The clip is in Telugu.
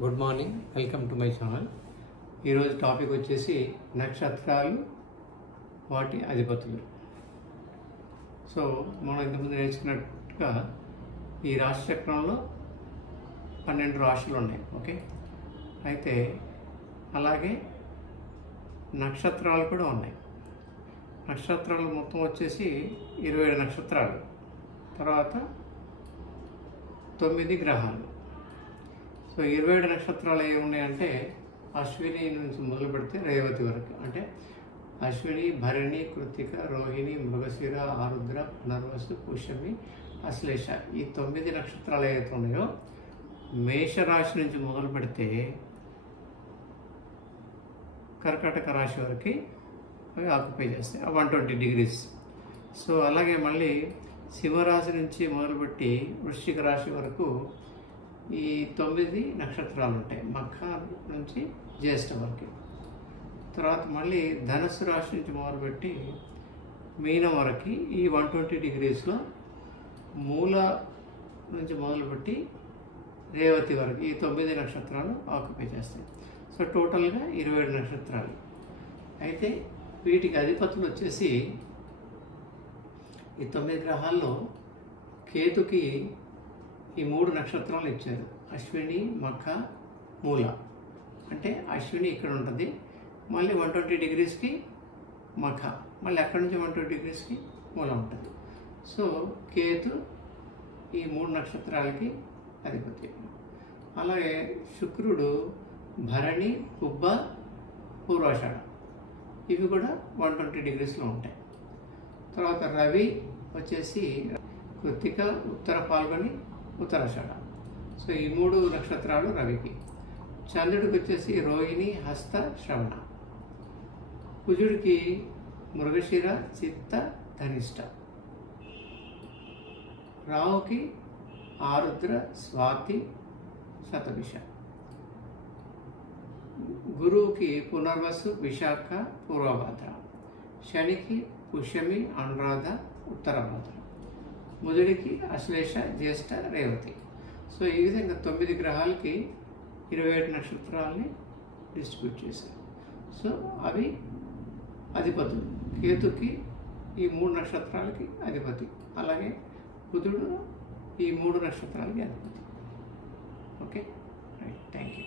Good morning, welcome to my channel. ఈరోజు టాపిక్ వచ్చేసి నక్షత్రాలు, వాటి అధిపతులు. సో మనం ఇంతకుముందు నేర్చుకున్నట్టుగా ఈ రాశి చక్రంలో 12 రాశులు ఉన్నాయి. ఓకే, అయితే అలాగే నక్షత్రాలు కూడా ఉన్నాయి. నక్షత్రాలు మొత్తం వచ్చేసి 27 నక్షత్రాలు, తర్వాత 9 గ్రహాలు. సో 27 నక్షత్రాలు ఏమున్నాయంటే అశ్విని నుంచి మొదలు పెడితే రేవతి వరకు, అంటే అశ్విని, భరణి, కృత్తిక, రోహిణి, మృగశిర, ఆరుద్ర, పునర్వసు, పుష్యమి, అశ్లేష, ఈ 9 నక్షత్రాలు ఏవైతే ఉన్నాయో మేషరాశి నుంచి మొదలు పెడితే కర్కాటక రాశి వరకు అవి ఆక్యుపై చేస్తాయి, 120 డిగ్రీస్. సో అలాగే మళ్ళీ సింహరాశి నుంచి మొదలుపెట్టి వృశ్చిక రాశి వరకు ఈ 9 నక్షత్రాలు ఉంటాయి, మఖ నుంచి జ్యేష్ఠ వరకు. తర్వాత మళ్ళీ ధనుస్సు రాశి నుంచి మొదలుపెట్టి మీనం వరకు ఈ 120 డిగ్రీస్లో మూల నుంచి మొదలుపెట్టి రేవతి వరకు ఈ 9 నక్షత్రాలు ఆక్యుపై చేస్తాయి. సో టోటల్గా 27 నక్షత్రాలు. అయితే వీటికి అధిపతులు వచ్చేసి ఈ 9 గ్రహాల్లో కేతుకి ఈ 3 నక్షత్రాలు ఇచ్చారు, అశ్విని, మఖ, మూల. అంటే అశ్విని ఇక్కడ ఉంటుంది, మళ్ళీ 120 డిగ్రీస్కి మఖ, మళ్ళీ అక్కడి నుంచి 120 డిగ్రీస్కి మూల ఉంటుంది. సో కేతు ఈ 3 నక్షత్రాలకి అధిపతి. అలాగే శుక్రుడు భరణి, పుబ్బ, పూర్వాషాఢ, ఇవి కూడా 120 డిగ్రీస్లో ఉంటాయి. తర్వాత రవి వచ్చేసి కృత్తిక, ఉత్తర పాల్గొని, ఉత్తరాషాఢ. సో ఈ 3 నక్షత్రాలు రవికి. చంద్రుడికి వచ్చేసి రోహిణి, హస్త, శ్రవణ. కుజుడికి మృగశిర, చిత్త, ధనిష్ట. రాహుకి ఆరుద్ర, స్వాతి, శతభిష. గురువుకి పునర్వసు, విశాఖ, పూర్వభాద్ర. శనికి పుష్యమి, అనురాధ, ఉత్తరభాద్ర. బుధుడికి అశ్లేష, జ్యేష్ఠ, రేవతి. సో ఈ విధంగా 9 గ్రహాలకి 27 నక్షత్రాలని డిస్ట్రిబ్యూట్ చేశారు. సో అవి అధిపతులు. కేతుకి ఈ 3 నక్షత్రాలకి అధిపతి, అలాగే బుధుడు ఈ 3 నక్షత్రాలకి అధిపతి. Okay, right, thank you.